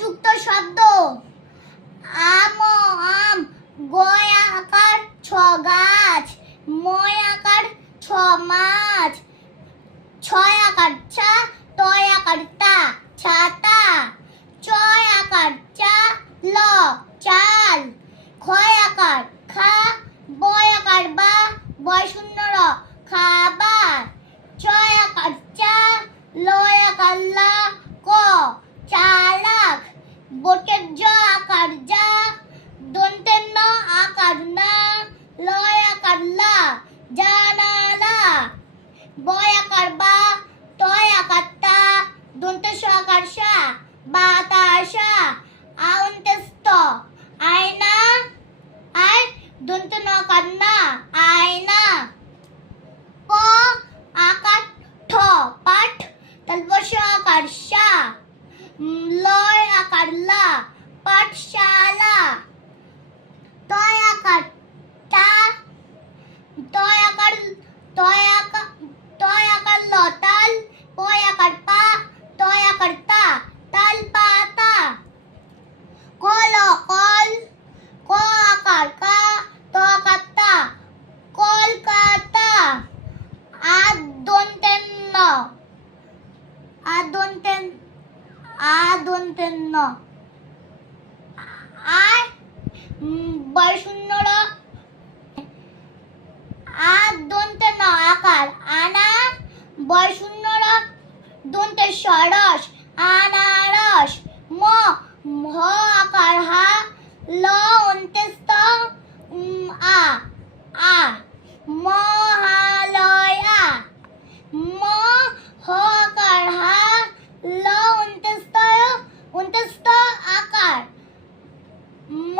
যুক্ত শব্দ আম আম, গয় আকার ছ গাছ, ময় আকার ছ মাছ, ছয় আকার ছা, তয় আকার তা ছাতা, চয় আকার চা ল চাল, ক্ষয় আকার খা, বয় আকার বা, বয় শূন্য র খাবার, চয় আকার চা, লয় আকার লা ক চালাক, বটের জ আকার যা, দন্তের ন আকার না, লয় আকার লা জানালা, বয় আকার বা, তয় আকার তা, দন্তের স আকার সা বাতাসা, আউন্তের স্থ আয়না, আয় দন্ত ন আকার না আয়না, প আকার ঠ পাঠ, তারপর স আকার সা, লয় আকার লা পাঠশালা, তয় আকার তা, তয় আকার লতাল, পয় আকার পা, তয় আকার তা তাল পাতা, কল কল, ক আকার কা, ত আকার তা কলকাতা, আদন্তের ন আয় বয় শূন্য র দন্তের ন আকার আনা, বয় শূন্য র দন্তের সরস আনারস, ম হ আকার হা, ল অন্তের স্থ আ আ মহালয়া, ম হ আকার হা, ল অন্তের স্থ আকার, ম